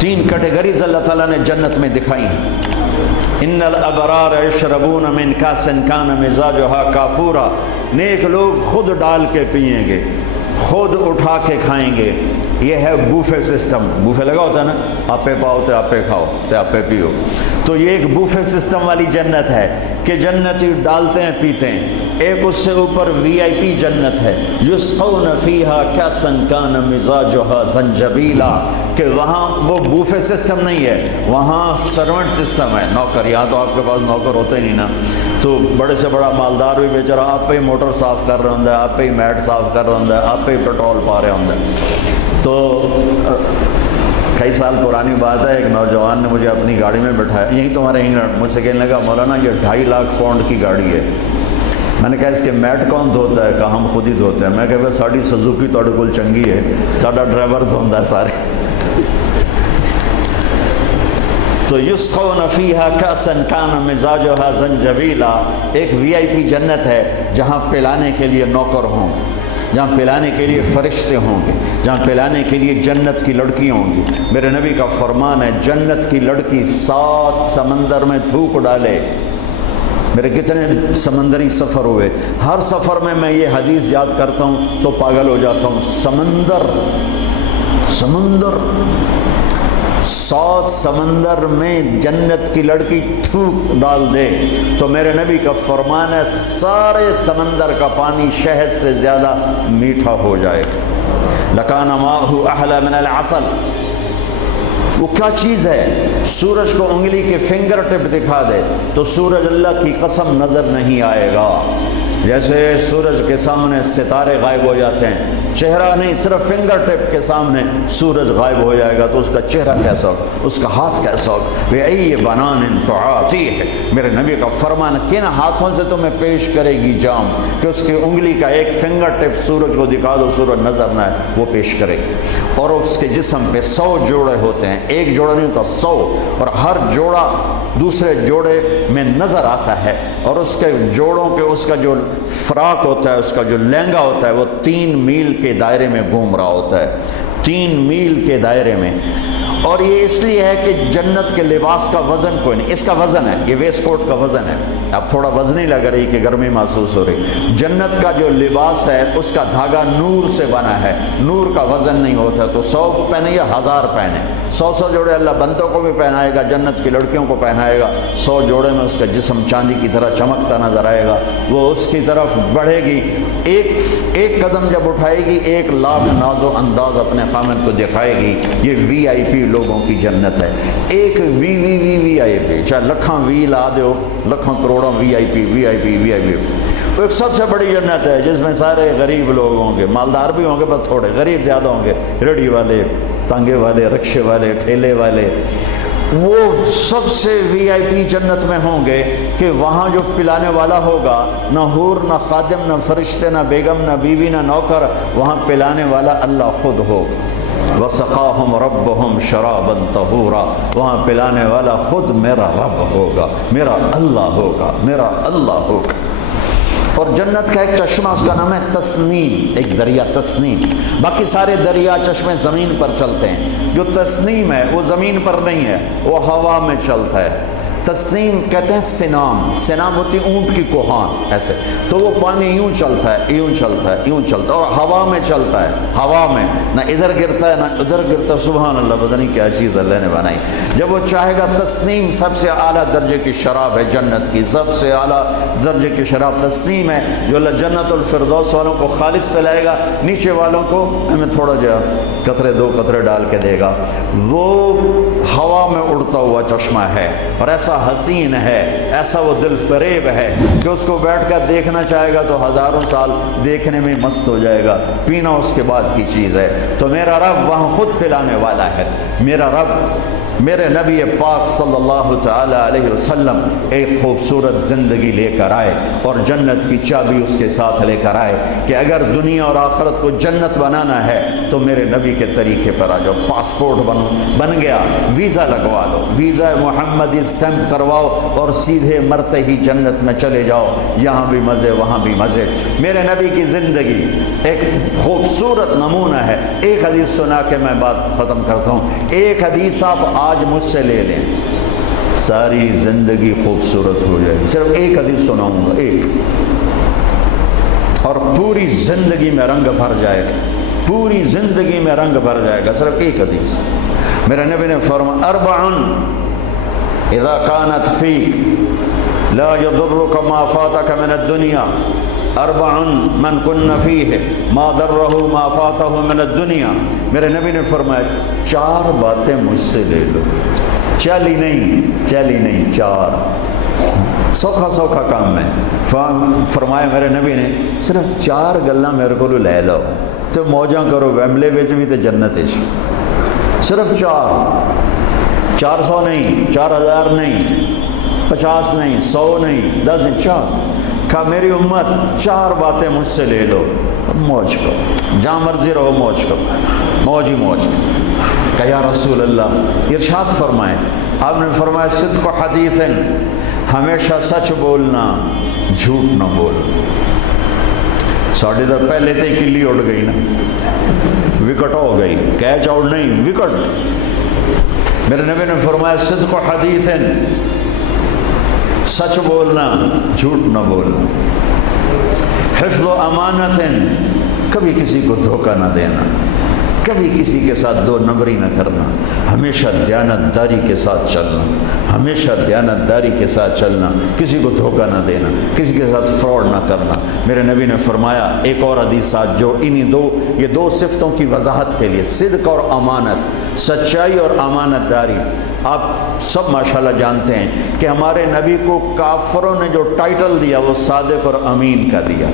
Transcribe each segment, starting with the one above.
3 categories اللہ تعالیٰ نے جنت میں دکھائی ہیں۔ ان الابرار یشربون من کاس کان مزاجها کافورا، نیک لوگ خود ڈال کے پئیں گے، خود اٹھا کے کھائیں گے۔ یہ ہے بوفے سسٹم، بوفے لگا ہوتا ہے نا، آپے پاؤ تے آپے کھاؤ تے آپے پیو، تو یہ ایک بوفے سسٹم والی جنت ہے کہ جنتی ڈالتے ہیں پیتے ہیں۔ ایک اس سے اوپر وی آئی پی جنت ہے، یسقون فیہا کاسا کان مزاجها زنجبیلا، کہ وہاں وہ بوفے سسٹم نہیں ہے، وہاں سرونٹ سسٹم ہے، نوکر۔ یہاں تو آپ کے پاس نوکر ہوتے ہی نہیں نا، تو بڑے سے بڑا مالدار بھی بیچارہ آپ پہ ہی موٹر صاف کر رہا ہوں، آپ پہ ہی میٹ صاف کر رہا ہوں، آپ پہ ہی پیٹرول پا رہا ہوں۔ تو کئی سال پرانی بات ہے، ایک نوجوان نے مجھے اپنی گاڑی میں بٹھایا، یہیں تمہارے انگلینڈ، مجھ سے کہنے لگا مولانا یہ 2.5 لاکھ پاؤنڈ کی گاڑی ہے۔ میں نے کہا اس کے میٹ کون دھوتا ہے؟ کہا ہم خود ہی دھوتے ہیں۔ میں کہا ساڑی سزوکی تھوڑے کول چنگی ہے، ساڈا ڈرائیور دھوندا ہے سارے۔ تو یسقون فیہا کاسا کان مزاجها زنجبیلا، ایک وی آئی پی جنت ہے جہاں پلانے کے لیے نوکر ہوں گے، جہاں پلانے کے لیے فرشتے ہوں گے، جہاں پلانے کے لیے جنت کی لڑکی ہوں گی۔ میرے نبی کا فرمان ہے جنت کی لڑکی 7 سمندر میں تھوک ڈالے۔ میرے کتنے سمندری سفر ہوئے، ہر سفر میں میں یہ حدیث یاد کرتا ہوں تو پاگل ہو جاتا ہوں۔ سمندر 7 سمندر میں جنت کی لڑکی تھوک ڈال دے تو میرے نبی کا فرمان ہے سارے سمندر کا پانی شہد سے زیادہ میٹھا ہو جائے گا۔ لکان ماءہ احلی من العسل، وہ کیا چیز ہے؟ سورج کو انگلی کے فنگر ٹپ دکھا دے تو سورج اللہ کی قسم نظر نہیں آئے گا۔ جیسے سورج کے سامنے ستارے غائب ہو جاتے ہیں، چہرہ نہیں، صرف فنگر ٹپ کے سامنے سورج غائب ہو جائے گا تو اس کا چہرہ کیسا ہوگا، اس کا ہاتھ کیسا ہوگا؟ بِأَيِّ بَنَانٍ تُعَاطِيهِ، میرے نبی کا فرمان، کن ہاتھوں سے تمہیں پیش کرے گی جام کہ اس کی انگلی کا ایک فنگر ٹپ سورج کو دکھا دو، سورج نظر نہ آئے، وہ پیش کرے گی۔ اور اس کے جسم پہ 100 جوڑے ہوتے ہیں، ایک جوڑا نہیں ہوتا، 100، اور ہر جوڑا دوسرے جوڑے میں نظر آتا ہے، اور اس کے جوڑوں کے اس کا جو فراق ہوتا ہے، اس کا جو لہنگا ہوتا ہے، وہ 3 میل کے دائرے میں گھوم رہا ہوتا ہے، 3 میل کے دائرے میں۔ اور یہ اس لیے ہے کہ جنت کے لباس کا وزن کوئی نہیں، اس کا وزن ہے، یہ ویسٹ کوٹ کا وزن ہے، اب تھوڑا وزن ہی لگ رہی کہ گرمی محسوس ہو رہی۔ جنت کا جو لباس ہے اس کا دھاگا نور سے بنا ہے، نور کا وزن نہیں ہوتا، تو 100 پہنے یا 1000 پہنے، 100 جوڑے اللہ بندوں کو بھی پہنائے گا، جنت کی لڑکیوں کو پہنائے گا، 100 جوڑے میں اس کا جسم چاندی کی طرح چمکتا نظر آئے گا، وہ اس کی طرف بڑھے گی، ایک قدم جب اٹھائے گی 1 لاکھ ناز و انداز اپنے خامن کو دکھائے گی۔ یہ وی آئی پی لوگوں کی جنت ہے، ایک وی آئی پی، چاہے لکھاں وی لا دو، لکھاں کروڑوں وی آئی پی۔ وہ ایک سب سے بڑی جنت ہے جس میں سارے غریب لوگ ہوں گے، مالدار بھی ہوں گے بس تھوڑے، غریب زیادہ ہوں گے، ریڑھی والے، تانگے والے، رکشے والے، ٹھیلے والے، وہ سب سے وی آئی پی جنت میں ہوں گے کہ وہاں جو پلانے والا ہوگا، نہ حور، نہ خادم، نہ فرشتے، نہ بیگم، نہ بیوی، نہ نوکر، وہاں پلانے والا اللہ خود ہوگا۔ وَسَقَاهُمْ رَبُّهُمْ شَرَابًا طَهُورًا، وہاں پلانے والا خود میرا رب ہوگا، میرا اللہ ہوگا، میرا اللہ ہوگا۔ اور جنت کا ایک چشمہ، اس کا نام ہے تسنیم، ایک دریا تسنیم۔ باقی سارے دریا چشمے زمین پر چلتے ہیں، جو تسنیم ہے وہ زمین پر نہیں ہے، وہ ہوا میں چلتا ہے۔ تسنیم کہتے ہیں سنام، سنام ہوتی اونٹ کی کوہان، ایسے تو وہ پانی یوں چلتا ہے، یوں چلتا ہے، یوں چلتا ہے، اور ہوا میں چلتا ہے، ہوا میں نہ ادھر گرتا ہے نہ ادھر گرتا ہے۔ سبحان اللہ، پتہ نہیں کیا چیز اللہ نے بنائی۔ جب وہ چاہے گا، تسنیم سب سے اعلیٰ درجے کی شراب ہے جنت کی، سب سے اعلیٰ درجے کی شراب تسنیم ہے، جو اللہ جنت الفردوس والوں کو خالص پلائے گا، نیچے والوں کو ہمیں تھوڑا جا قطرے 2 قطرے ڈال کے دے گا۔ وہ ہوا میں اڑتا ہوا چشمہ ہے، اور ایسا حسین ہے، ایسا وہ دل فریب ہے کہ اس کو بیٹھ کر دیکھنا چاہے گا تو ہزاروں سال دیکھنے میں مست ہو جائے گا، پینا اس کے بعد کی چیز ہے۔ تو میرا رب وہاں خود پلانے والا ہے، میرا رب میرے نبی پاک صلی اللہ تعالی علیہ وسلم ایک خوبصورت زندگی لے کر آئے اور جنت کی چابی اس کے ساتھ لے کر آئے کہ اگر دنیا اور آخرت کو جنت بنانا ہے تو میرے نبی کے طریقے پر آ جاؤ، پاسپورٹ بن گیا، ویزا لگوا لو، ویزا محمد اسٹمپ کرواؤ اور سیدھے مرتے ہی جنت میں چلے جاؤ، یہاں بھی مزے وہاں بھی مزے۔ میرے نبی کی زندگی ایک خوبصورت نمونہ ہے۔ ایک حدیث سنا کے میں بات ختم کرتا ہوں، ایک حدیث آپ آج مجھ سے لے لیں، ساری زندگی خوبصورت ہو جائے گی۔ صرف ایک حدیث سناؤں گا، ایک، اور پوری زندگی میں رنگ بھر جائے گا، پوری زندگی میں رنگ بھر جائے گا، صرف ایک حدیث۔ میرے نبی نے فرمایا اربع اذا كانت فيك لا يضرك ما فاتك من الدنيا، اربع من كن فيه ما ضره ما فاته من الدنيا۔ میرے نبی نے فرمایا چار باتیں مجھ سے لے لو، چلی نہیں، چار، سوکھا سوکھا کام ہے۔ فرمایا میرے نبی نے صرف چار گلاں میرے کو لے لو تو موجاں کرو، ویملے وچ بھی تے جنت وچ، صرف 400 نہیں، 4000 نہیں، 50 نہیں، 100 نہیں، 10 نہیں، 4۔ کہا میری امت چار باتیں مجھ سے لے لو، موج کرو، جہاں مرضی رہو موج کرو، موج ہی موج۔ کہا یا رسول اللہ، ارشاد فرمائے، آپ نے فرمایا صدق حدیث، ہمیشہ سچ بولنا، جھوٹ نہ بولنا۔ ساڑھے تو پہلے تے کلی اڑ گئی نا، وکٹ ہو گئی، کیچ آؤٹ نہیں، وکٹ۔ میرے نبی نے فرمایا صدق حدیث، سچ بولنا، جھوٹ نہ بولنا، حفظ و امانت، کبھی کسی کو دھوکہ نہ دینا، کبھی کسی کے ساتھ دو نمبری نہ کرنا، ہمیشہ دیانتداری کے ساتھ چلنا، ہمیشہ دیانتداری کے ساتھ چلنا، کسی کو دھوکہ نہ دینا، کسی کے ساتھ فراڈ نہ کرنا۔ میرے نبی نے فرمایا ایک اور حدیثات جو یہ دو صفتوں کی وضاحت کے لیے، صدق اور امانت، سچائی اور امانت داری۔ آپ سب ماشاءاللہ جانتے ہیں کہ ہمارے نبی کو کافروں نے جو ٹائٹل دیا وہ صادق اور امین کا دیا۔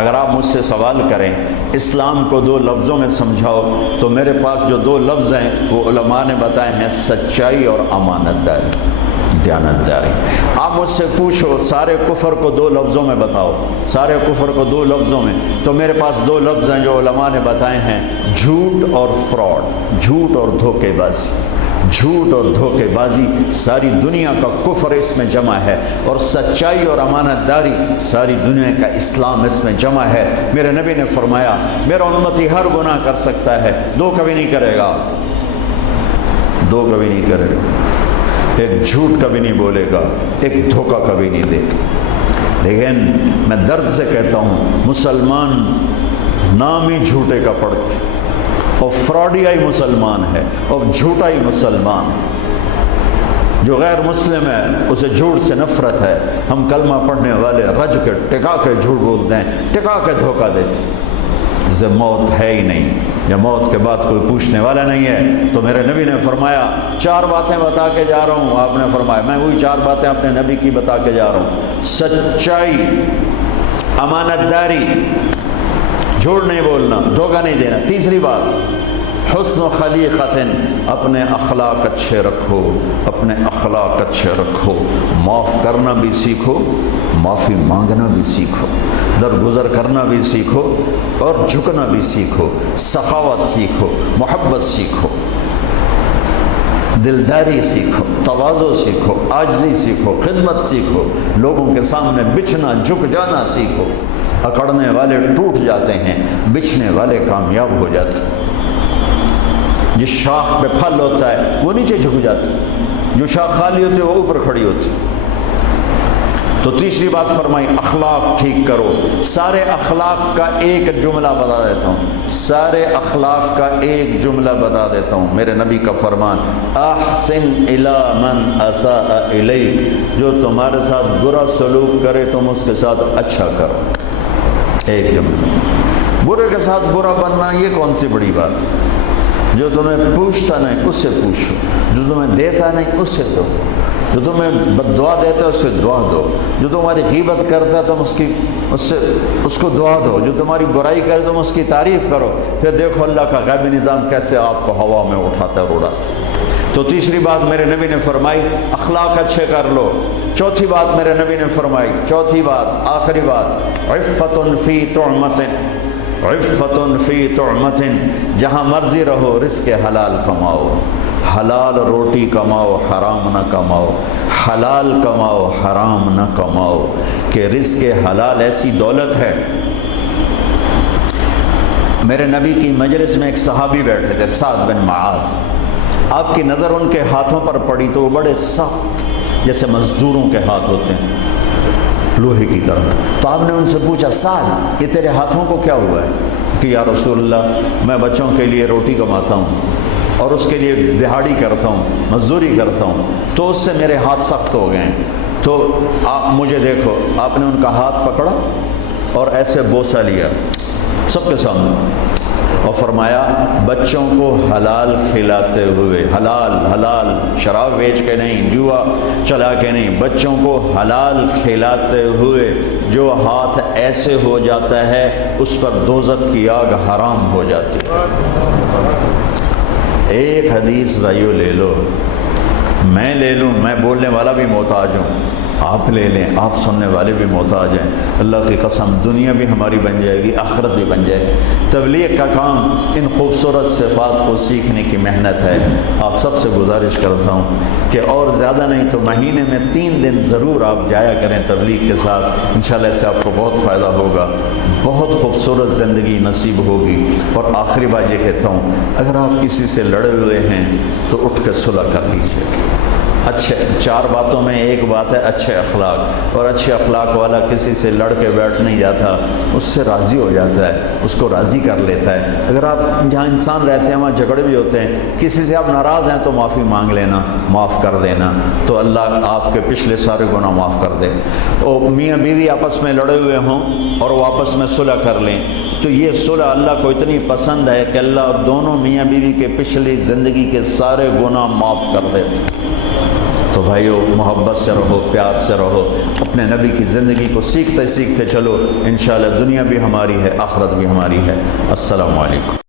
اگر آپ مجھ سے سوال کریں اسلام کو دو لفظوں میں سمجھاؤ تو میرے پاس جو دو لفظ ہیں وہ علماء نے بتائے ہیں، سچائی اور امانت داری، دیانتداری۔ آپ مجھ سے پوچھو سارے کفر کو دو لفظوں میں بتاؤ، سارے کفر کو دو لفظوں میں، تو میرے پاس دو لفظ ہیں جو علماء نے بتائے ہیں، جھوٹ اور فراڈ، جھوٹ اور دھوکے بازی۔ جھوٹ اور دھوکے بازی ساری دنیا کا کفر اس میں جمع ہے، اور سچائی اور امانت داری ساری دنیا کا اسلام اس میں جمع ہے۔ میرے نبی نے فرمایا میرا امتی ہر گناہ کر سکتا ہے، دو کبھی نہیں کرے گا، دو کبھی نہیں کرے گا، ایک جھوٹ کبھی نہیں بولے گا، ایک دھوکہ کبھی نہیں دے گا۔ لیکن میں درد سے کہتا ہوں مسلمان نام ہی جھوٹے کا پڑھتے، اور فراڈیائی مسلمان ہے، اور جھوٹائی مسلمان ہے۔ جو غیر مسلم ہے اسے جھوٹ سے نفرت ہے۔ ہم کلمہ پڑھنے والے رج کے ٹکا کے جھوٹ بولتے ہیں، ٹکا کے دھوکہ دیتے ہیں۔ جب موت ہے ہی نہیں، یا موت کے بعد کوئی پوچھنے والا نہیں ہے، تو میرے نبی نے فرمایا چار باتیں بتا کے جا رہا ہوں۔ آپ نے فرمایا میں وہی چار باتیں اپنے نبی کی بتا کے جا رہا ہوں، سچائی، امانت داری، جھوٹ نہیں بولنا، دھوکہ نہیں دینا۔ تیسری بات حسن و خلیقت، اپنے اخلاق اچھے رکھو، اپنے اخلاق اچھے رکھو، معاف کرنا بھی سیکھو، معافی مانگنا بھی سیکھو، درگزر کرنا بھی سیکھو، اور جھکنا بھی سیکھو، سخاوت سیکھو، محبت سیکھو، دلداری سیکھو، تواضع سیکھو، عاجزی سیکھو، خدمت سیکھو، لوگوں کے سامنے بچھنا جھک جانا سیکھو۔ اکڑنے والے ٹوٹ جاتے ہیں، بچھنے والے کامیاب ہو جاتے ہیں۔ جس شاخ پہ پھل ہوتا ہے وہ نیچے جھک جاتی، جو شاخ خالی ہوتی ہے وہ اوپر کھڑی ہوتی۔ تو تیسری بات فرمائی اخلاق ٹھیک کرو۔ سارے اخلاق کا ایک جملہ بتا دیتا ہوں، سارے اخلاق کا ایک جملہ بتا دیتا ہوں، میرے نبی کا فرمان، احسن الی من اساء الیک، جو تمہارے ساتھ برا سلوک کرے تم اس کے ساتھ اچھا کرو۔ ایک جملہ۔ برے کے ساتھ برا بننا یہ کون سی بڑی بات ہے؟ جو تمہیں پوچھتا نہیں اس سے پوچھو، جو تمہیں دیتا نہیں اس سے دو، جو تمہیں بد دعا دیتا ہے اس سے دعا دو، جو تمہاری غیبت کرتا ہے تم اس کو دعا دو، جو تمہاری برائی کرے تم اس کی تعریف کرو، پھر دیکھو اللہ کا غیبی نظام کیسے آپ کو ہوا میں اٹھاتا ہے اور اڑاتا ہے۔ تو تیسری بات میرے نبی نے فرمائی اخلاق اچھے کر لو۔ چوتھی بات میرے نبی نے فرمائی، چوتھی بات آخری بات، عفت فی طعمت، عفتن فی طعمت، جہاں مرضی رہو رزق حلال کماؤ، حلال روٹی کماؤ، حرام نہ کماؤ، حلال کماؤ، حرام نہ کماؤ، کہ رزق حلال ایسی دولت ہے۔ میرے نبی کی مجلس میں ایک صحابی بیٹھے تھے، سعد بن معاذ۔ آپ کی نظر ان کے ہاتھوں پر پڑی تو وہ بڑے سخت جیسے مزدوروں کے ہاتھ ہوتے ہیں، لوہے کی طرح۔ تو آپ نے ان سے پوچھا، سعد یہ تیرے ہاتھوں کو کیا ہوا ہے؟ کہ یا رسول اللہ میں بچوں کے لیے روٹی کماتا ہوں اور اس کے لیے دہاڑی کرتا ہوں، مزدوری کرتا ہوں، تو اس سے میرے ہاتھ سخت ہو گئے ہیں، تو آپ مجھے دیکھو۔ آپ نے ان کا ہاتھ پکڑا اور ایسے بوسہ لیا سب کے سامنے اور فرمایا بچوں کو حلال کھلاتے ہوئے، حلال حلال، شراب بیچ کے نہیں، جوا چلا کے نہیں، بچوں کو حلال کھلاتے ہوئے جو ہاتھ ایسے ہو جاتا ہے اس پر دوزخ کی آگ حرام ہو جاتی ہے۔ ایک حدیث بھائیو لے لو، میں لے لوں، میں بولنے والا بھی محتاج ہوں، آپ لے لیں، آپ سننے والے بھی محتاج ہیں۔ اللہ کی قسم دنیا بھی ہماری بن جائے گی، آخرت بھی بن جائے گی۔ تبلیغ کا کام ان خوبصورت صفات کو سیکھنے کی محنت ہے۔ آپ سب سے گزارش کرتا ہوں کہ اور زیادہ نہیں تو مہینے میں 3 دن ضرور آپ جایا کریں تبلیغ کے ساتھ، انشاءاللہ اس سے آپ کو بہت فائدہ ہوگا، بہت خوبصورت زندگی نصیب ہوگی۔ اور آخری بات یہ کہتا ہوں، اگر آپ کسی سے لڑے ہوئے ہیں تو اٹھ کے صلح کر لیجیے۔ اچھے 4 باتوں میں ایک بات ہے اچھے اخلاق، اور اچھے اخلاق والا کسی سے لڑ کے بیٹھ نہیں جاتا، اس سے راضی ہو جاتا ہے، اس کو راضی کر لیتا ہے۔ اگر آپ جہاں انسان رہتے ہیں وہاں جھگڑے بھی ہوتے ہیں، کسی سے آپ ناراض ہیں تو معافی مانگ لینا، معاف کر دینا، تو اللہ آپ کے پچھلے سارے گناہ معاف کر دے۔ اور میاں بیوی آپس میں لڑے ہوئے ہوں اور وہ آپس میں صلح کر لیں تو یہ صلح اللہ کو اتنی پسند ہے کہ اللہ دونوں میاں بیوی کے پچھلی زندگی کے سارے گناہ معاف کر دیتے۔ تو بھائیو محبت سے رہو، پیار سے رہو، اپنے نبی کی زندگی کو سیکھتے سیکھتے چلو، انشاءاللہ دنیا بھی ہماری ہے، آخرت بھی ہماری ہے۔ السلام علیکم۔